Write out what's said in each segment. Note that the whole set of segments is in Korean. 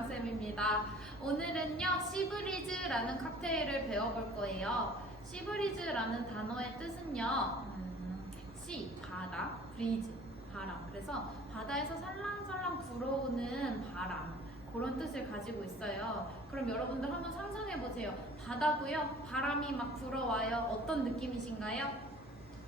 쌤입니다. 오늘은요, 시브리즈라는 칵테일을 배워볼 거예요. 시브리즈라는 단어의 뜻은요, 음, 시, 바다, 브리즈, 바람. 그래서 바다에서 살랑살랑 불어오는 바람. 그런 뜻을 가지고 있어요. 그럼 여러분들 한번 상상해 보세요. 바다고요, 바람이 막 불어와요. 어떤 느낌이신가요?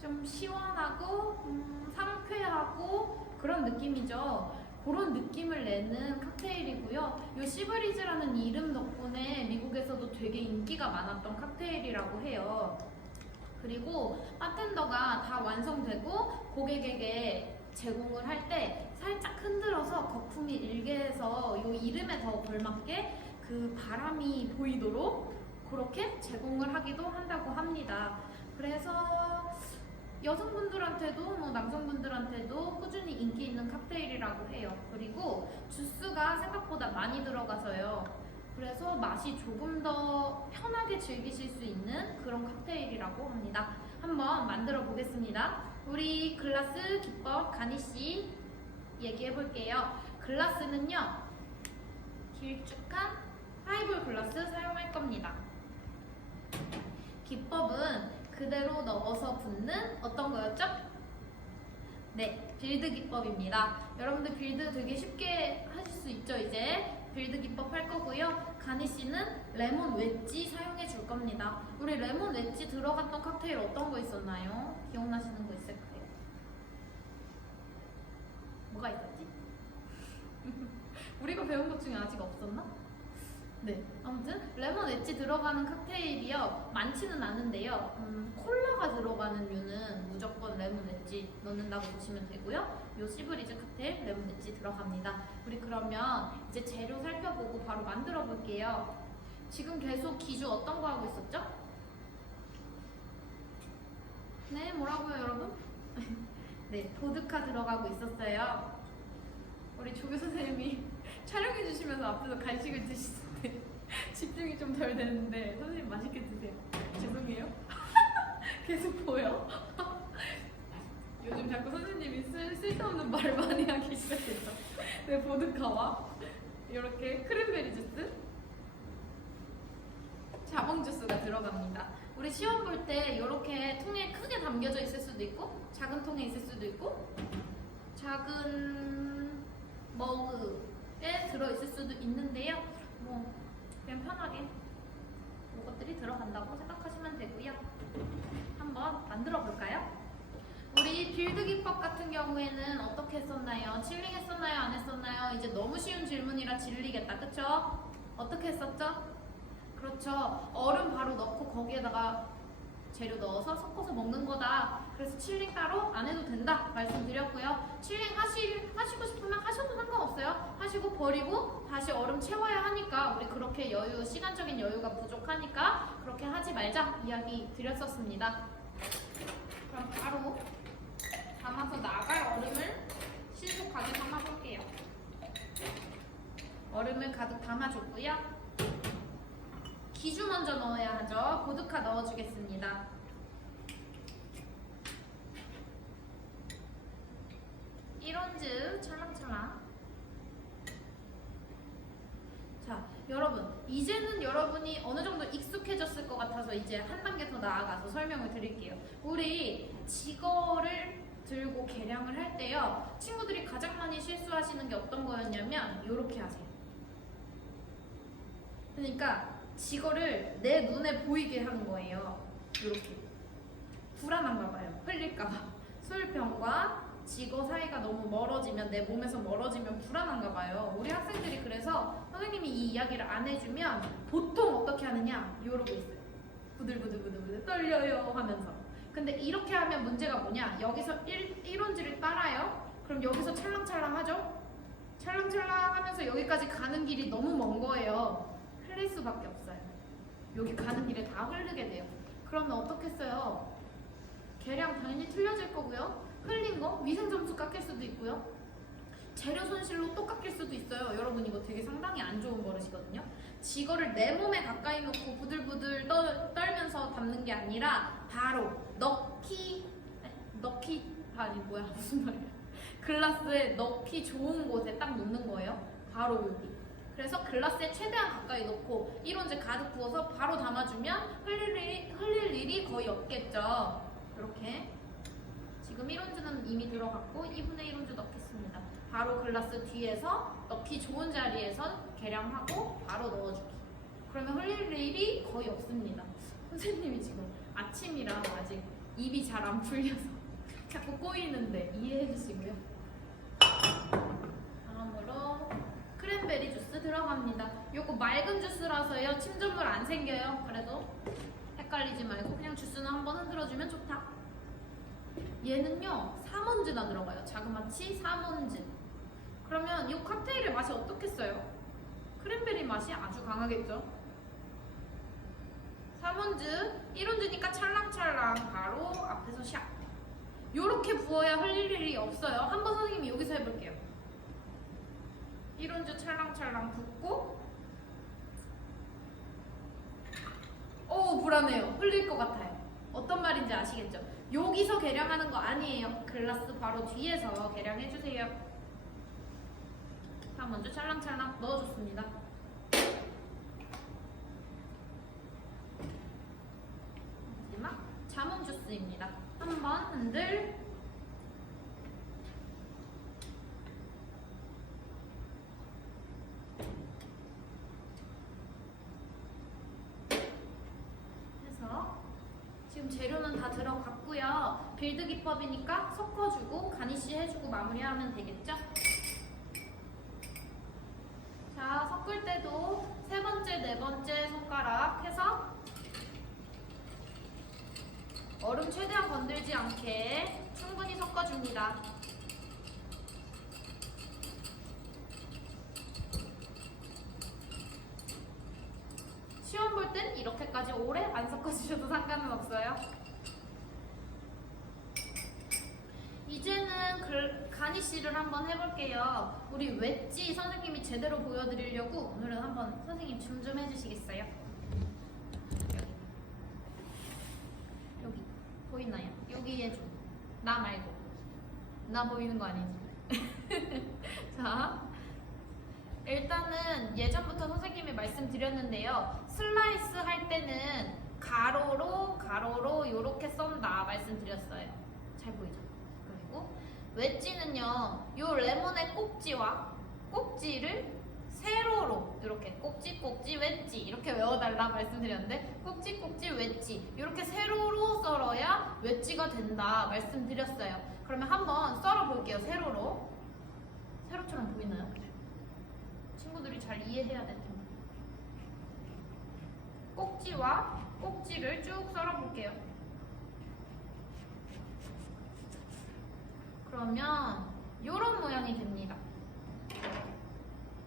좀 시원하고 음, 상쾌하고 그런 느낌이죠. 그런 느낌을 내는 칵테일이고요. 이 시브리즈라는 이름 덕분에 미국에서도 되게 인기가 많았던 칵테일이라고 해요. 그리고 바텐더가 다 완성되고 고객에게 제공을 할 때 살짝 흔들어서 거품이 일게 해서 이 이름에 더 걸맞게 그 바람이 보이도록 그렇게 제공을 하기도 한다고 합니다. 그래서 여성분들한테도 뭐 남성분들한테도 꾸준히 인기 있는 칵테일이라고 해요. 그리고 주스가 생각보다 많이 들어가서요. 그래서 맛이 조금 더 편하게 즐기실 수 있는 그런 칵테일이라고 합니다. 한번 만들어 보겠습니다. 우리 글라스 기법 가니 씨 얘기해 볼게요. 글라스는요. 길쭉한 하이볼 글라스 사용할 겁니다. 기법은 그대로 넣어서 붓는 어떤 거였죠? 네, 빌드 기법입니다. 여러분들 빌드 되게 쉽게 하실 수 있죠, 이제. 빌드 기법 할 거고요. 가니 씨는 레몬 웨지 사용해 줄 겁니다. 우리 레몬 웨지 들어갔던 칵테일 어떤 거 있었나요? 기억나시는 거 있을까요? 뭐가 있었지? 우리가 배운 것 중에 아직 없었나? 네. 아무튼 레몬 엣지 들어가는 칵테일이요 많지는 않은데요. 음, 콜라가 들어가는 류는 무조건 레몬 엣지 넣는다고 보시면 되고요. 요 시브리즈 칵테일 레몬 엣지 들어갑니다. 우리 그러면 이제 재료 살펴보고 바로 만들어 볼게요. 지금 계속 기주 어떤 거 하고 있었죠? 네, 뭐라고요, 여러분? 네, 보드카 들어가고 있었어요. 우리 조교 선생님이 촬영해 주시면서 앞에서 간식을 드시는데 집중이 좀 덜 되는데 선생님 맛있게 드세요. 죄송해요. 계속 보여. 요즘 자꾸 선생님이 쓸, 쓸데없는 말을 많이 하기 시작했어. 네, 보드카와 이렇게 크랜베리 주스, 자몽 주스가 들어갑니다. 우리 시험 볼 때 이렇게 통에 크게 담겨져 있을 수도 있고 작은 통에 있을 수도 있고 작은 머그에 들어 있을 수도 있는데요. 뭐 그냥 편하게 이것들이 들어간다고 생각하시면 되고요. 한번 만들어 볼까요? 우리 빌드 기법 같은 경우에는 어떻게 했었나요? 칠링 했었나요? 안 했었나요? 이제 너무 쉬운 질문이라 질리겠다. 그쵸? 어떻게 했었죠? 그렇죠. 얼음 바로 넣고 거기에다가 재료 넣어서 섞어서 먹는 거다. 그래서 칠링 따로 안 해도 된다 말씀드렸고요. 칠링 하시, 하시고 싶으면 하셔도 상관없어요. 하시고 버리고 다시 얼음 채워야 하니까 우리 그렇게 여유, 시간적인 여유가 부족하니까 그렇게 하지 말자 이야기 드렸었습니다. 그럼 바로 담아서 나갈 얼음을 신속하게 담아볼게요. 얼음을 가득 담아줬고요. 기주 먼저 넣어야 하죠. 보드카 넣어주겠습니다. 이론즈 찰랑찰랑. 자, 여러분 이제는 여러분이 어느 정도 익숙해졌을 것 같아서 이제 한 단계 더 나아가서 설명을 드릴게요. 우리 지거를 들고 계량을 할 때요. 친구들이 가장 많이 실수하시는 게 어떤 거였냐면 이렇게 하세요. 그러니까 지거를 내 눈에 보이게 하는 거예요. 이렇게 불안한가 봐요. 흘릴까 봐. 술병과 지거 사이가 너무 멀어지면 내 몸에서 멀어지면 불안한가 봐요. 우리 학생들이 그래서 선생님이 이 이야기를 안 해주면 보통 어떻게 하느냐 이러고 있어요. 부들부들부들부들 떨려요 하면서. 근데 이렇게 하면 문제가 뭐냐? 여기서 1, 1원지를 따라요. 그럼 여기서 찰랑찰랑 하죠? 찰랑찰랑 하면서 여기까지 가는 길이 너무 먼 거예요. 흘릴 수밖에 없어요. 여기 가는 길에 다 흐르게 돼요. 그러면 어떻겠어요? 계량 당연히 틀려질 거고요. 흘린 거 위생 점수 깎일 수도 있고요. 재료 손실로 또 깎일 수도 있어요. 여러분 이거 되게 상당히 안 좋은 버릇이거든요. 지거를 내 몸에 가까이 놓고 부들부들 떨, 떨면서 담는 게 아니라 바로 넣기 넣기 아니 뭐야 무슨 말이야? 글라스에 넣기 좋은 곳에 딱 놓는 거예요. 바로 여기 그래서 글라스에 최대한 가까이 놓고 이론제 가득 부어서 바로 담아주면 흘릴 일이, 흘릴 일이 거의 없겠죠. 이렇게 지금 1온주는 이미 들어갔고 2분의 1온주 넣겠습니다. 바로 글라스 뒤에서 넣기 좋은 자리에서 계량하고 바로 넣어주기. 그러면 흘릴 일이 거의 없습니다. 선생님이 지금 아침이라 아직 입이 잘 안 풀려서 자꾸 꼬이는데 이해해 주시고요. 다음으로 크랜베리 주스 들어갑니다. 요거 맑은 주스라서요. 침전물 안 생겨요. 그래도 헷갈리지 말고 그냥 주스는 한번 흔들어주면 좋다. 얘는요 3원즈나 들어가요. 자그마치 3원즈. 그러면 이 칵테일의 맛이 어떻겠어요? 크랜베리 맛이 아주 강하겠죠. 3원즈, 1원즈니까 찰랑찰랑 바로 앞에서 샥. 요렇게 부어야 흘릴 일이 없어요. 한번 선생님이 여기서 해볼게요. 1원즈 찰랑찰랑 붓고 오 불안해요. 흘릴 것 같아요. 어떤 말인지 아시겠죠? 여기서 계량하는 거 아니에요. 글라스 바로 뒤에서 계량해주세요. 자, 먼저 찰랑찰랑 넣어줬습니다. 마지막 자몽 주스입니다. 한번 흔들. 해서 지금 재료는 다 들어갔고요. 빌드 기법이니까 섞어주고 가니쉬 해주고 마무리하면 되겠죠? 자, 섞을 때도 세 번째, 네 번째 손가락 해서 얼음 최대한 건들지 않게 충분히 섞어줍니다. 시험 볼 땐 이렇게까지 오래 안 섞어주셔도 상관은 없어요. 이제는 글, 가니쉬를 한번 해볼게요. 우리 웨지 선생님이 제대로 보여드리려고 오늘은 한번 선생님 줌 좀 해주시겠어요? 여기. 여기 보이나요? 여기에 좀. 나 말고. 나 보이는 거 아니지? 자, 일단은 예전부터 선생님이 말씀드렸는데요. 슬라이스 할 때는 가로로 가로로 이렇게 썬다 말씀드렸어요. 잘 보이죠? 그리고 웨지는요. 요 레몬의 꼭지와 꼭지를 세로로 이렇게 꼭지 꼭지 웨지 이렇게 외워달라 말씀드렸는데 꼭지 꼭지 웨지 이렇게 세로로 썰어야 웨지가 된다 말씀드렸어요. 그러면 한번 썰어 볼게요. 세로로 세로처럼 보이나요? 친구들이 잘 이해해야 될 텐데. 꼭지와 꼭지를 쭉 썰어 볼게요. 그러면 이런 모양이 됩니다.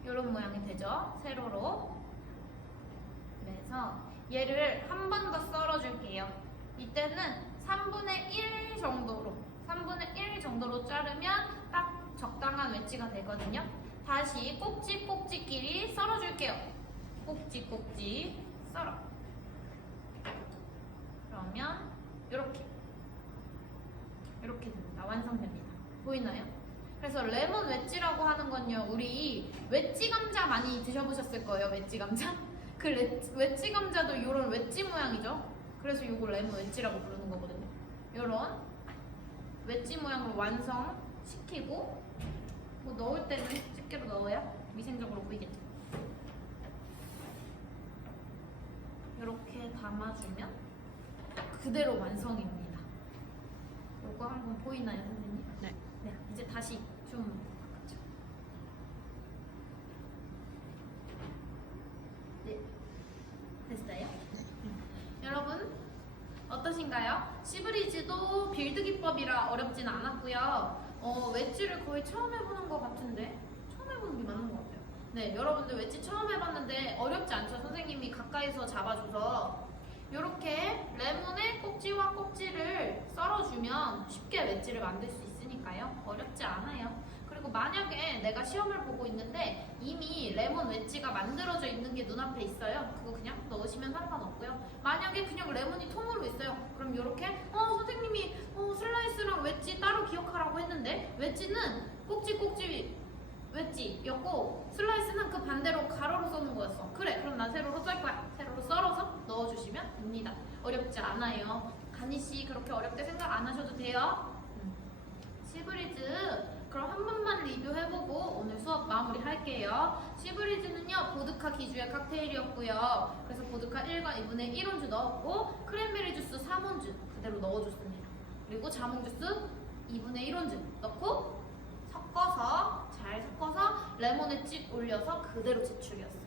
이런 모양이 되죠. 세로로. 그래서 얘를 한 번 더 썰어 줄게요. 이때는 3분의 1 정도로 3분의 1 정도로 자르면 딱 적당한 웨지가 되거든요. 다시 꼭지 꼭지끼리 썰어 줄게요. 꼭지 꼭지 썰어. 그러면 이렇게 이렇게 됩니다. 완성됩니다. 보이나요? 그래서 레몬 웨지라고 하는 건요. 우리 웨지 감자 많이 드셔보셨을 거예요. 웨지 감자. 그 레, 웨지 감자도 이런 웨지 모양이죠. 그래서 이걸 레몬 웨지라고 부르는 거거든요. 이런 웨지 모양으로 완성시키고 뭐 넣을 때는 집게로 넣어야 위생적으로 보이겠죠. 이렇게 담아주면 그대로 완성입니다. 요거 한번 보이나요, 선생님? 네. 네, 이제 다시 좀 바꿔줘. 네, 됐어요? 여러분 어떠신가요? 시브리즈도 빌드 기법이라 어렵진 않았고요. 어, 웨지를 거의 처음 해보는 것 같은데 처음 해보는 게 맞는 것 같아요. 네, 여러분들 웨지 처음 해봤는데 어렵지 않죠? 선생님이 가까이서 잡아줘서 이렇게 레몬의 꼭지와 꼭지를 썰어주면 쉽게 웨지를 만들 수 있으니까요. 어렵지 않아요. 그리고 만약에 내가 시험을 보고 있는데 이미 레몬 웨지가 만들어져 있는 게 눈앞에 있어요. 그거 그냥 넣으시면 상관없고요. 만약에 그냥 레몬이 통으로 있어요. 그럼 이렇게 어 선생님이 어, 슬라이스랑 웨지 따로 기억하라고 했는데 웨지는 꼭지 꼭지 웨지 였고 슬라이스는 그 반대로 가로로 써는 거였어. 그래, 그럼 난 세로로 썰 거야. 세로로 썰어서 넣어주시면 됩니다. 어렵지 않아요. 가니 씨 그렇게 어렵게 생각 안 하셔도 돼요. 음. 시브리즈 그럼 한 번만 리뷰해보고 오늘 수업 마무리할게요. 시브리즈는요 보드카 기주의 칵테일이었고요. 그래서 보드카 1과 2분의 1온주 넣었고 크랜베리 주스 3온주 그대로 넣어줬습니다. 그리고 자몽 주스 2분의 1온주 넣고 섞어서 잘 섞어서 레몬에 찍 올려서 그대로 제출이었습니다.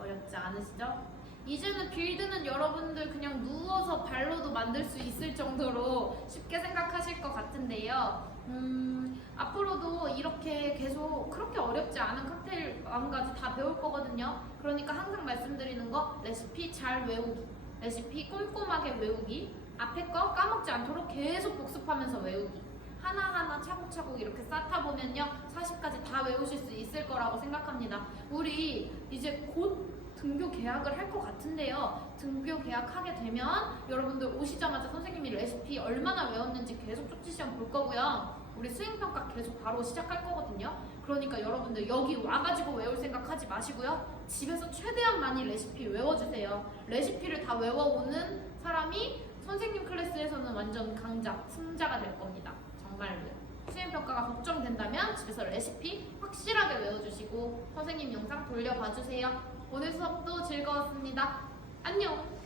어렵지 않으시죠? 이제는 빌드는 여러분들 그냥 누워서 발로도 만들 수 있을 정도로 쉽게 생각하실 것 같은데요. 음, 앞으로도 이렇게 계속 그렇게 어렵지 않은 칵테일 마음가지 다 배울 거거든요. 그러니까 항상 말씀드리는 거 레시피 잘 외우기, 레시피 꼼꼼하게 외우기, 앞에 거 까먹지 않도록 계속 복습하면서 외우기. 하나하나 차곡차곡 이렇게 쌓다 보면요 40까지 다 외우실 수 있을 거라고 생각합니다. 우리 이제 곧 등교 계약을 할 것 같은데요. 등교 계약하게 되면 여러분들 오시자마자 선생님이 레시피 얼마나 외웠는지 계속 쪽지 시험 볼 거고요. 우리 수행평가 계속 바로 시작할 거거든요. 그러니까 여러분들 여기 와가지고 외울 생각 하지 마시고요. 집에서 최대한 많이 레시피 외워주세요. 레시피를 다 외워오는 사람이 선생님 클래스에서는 완전 강자, 승자가 될 겁니다. 정말로요. 수행평가가 걱정된다면 집에서 레시피 확실하게 외워주시고 선생님 영상 돌려봐 주세요. 오늘 수업도 즐거웠습니다. 안녕!